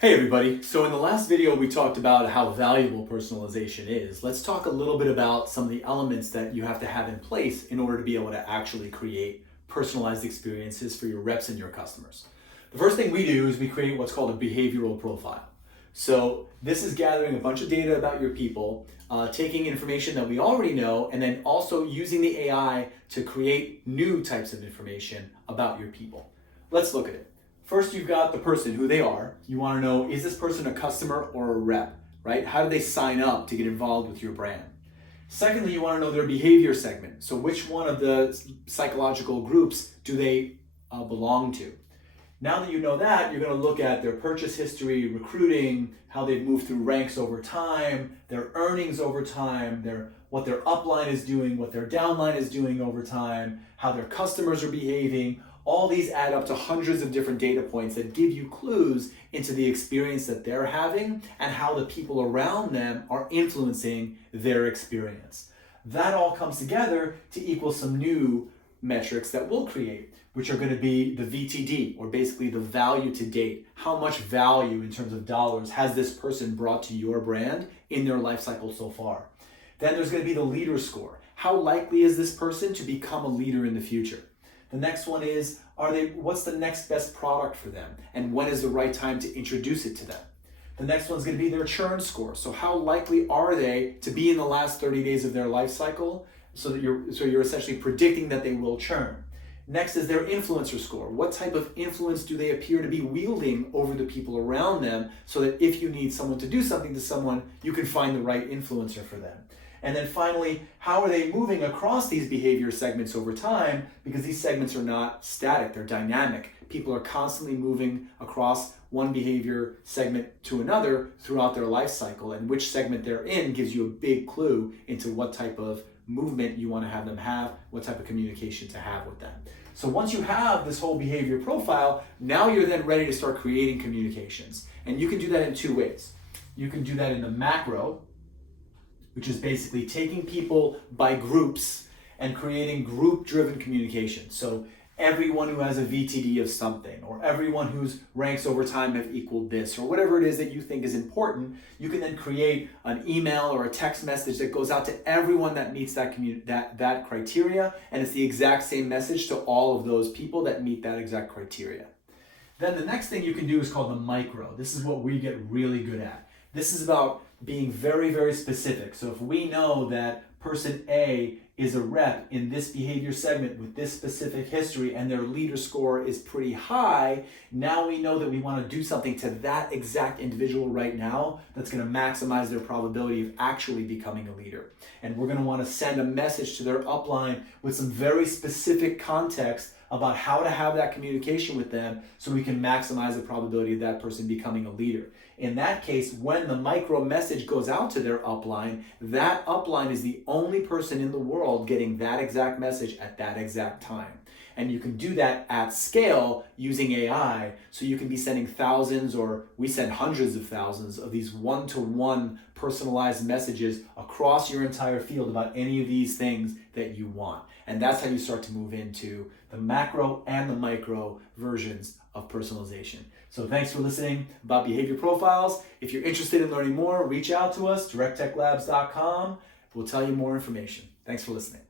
Hey everybody, so in the last video we talked about how valuable personalization is. Let's talk a little bit about some of the elements that you have to have in place in order to be able to actually create personalized experiences for your reps and your customers. The first thing we do is we create what's called a behavioral profile. So this is gathering a bunch of data about your people, taking information that we already know, and then also using the AI to create new types of information about your people. Let's look at it. First, you've got the person, who they are. You want to know, is this person a customer or a rep, right? How do they sign up to get involved with your brand? Secondly, you want to know their behavior segment. So which one of the psychological groups do they belong to? Now that you know that, you're going to look at their purchase history, recruiting, how they've moved through ranks over time, their earnings over time, what their upline is doing, what their downline is doing over time, how their customers are behaving. All these add up to hundreds of different data points that give you clues into the experience that they're having and how the people around them are influencing their experience. That all comes together to equal some new metrics that we'll create, which are going to be the VTD, or basically the value to date. How much value in terms of dollars has this person brought to your brand in their life cycle so far? Then there's going to be the leader score. How likely is this person to become a leader in the future? The next one is, what's the next best product for them? And when is the right time to introduce it to them? The next one's going to be their churn score. So how likely are they to be in the last 30 days of their life cycle so you're essentially predicting that they will churn. Next is their influencer score. What type of influence do they appear to be wielding over the people around them so that if you need someone to do something to someone, you can find the right influencer for them. And then finally, how are they moving across these behavior segments over time? Because these segments are not static, they're dynamic. People are constantly moving across one behavior segment to another throughout their life cycle, and which segment they're in gives you a big clue into what type of movement you want to have them have, what type of communication to have with them. So once you have this whole behavior profile, now you're then ready to start creating communications. And you can do that in two ways. You can do that in the macro, which is basically taking people by groups and creating group-driven communication. So everyone who has a VTD of something, or everyone whose ranks over time have equaled this, or whatever it is that you think is important, you can then create an email or a text message that goes out to everyone that meets that criteria, and it's the exact same message to all of those people that meet that exact criteria. Then the next thing you can do is called the micro. This is what we get really good at. This is about being very, very specific. So if we know that person A is a rep in this behavior segment with this specific history and their leader score is pretty high, now we know that we want to do something to that exact individual right now that's going to maximize their probability of actually becoming a leader. And we're going to want to send a message to their upline with some very specific context about how to have that communication with them so we can maximize the probability of that person becoming a leader. In that case, when the micro message goes out to their upline, that upline is the only person in the world getting that exact message at that exact time. And you can do that at scale using AI, so you can be sending thousands, or we send hundreds of thousands of these one-to-one personalized messages across your entire field about any of these things that you want. And that's how you start to move into the macro and the micro versions of personalization. So thanks for listening about behavior profiles. If you're interested in learning more, reach out to us, DirecTechLabs.com. We'll tell you more information. Thanks for listening.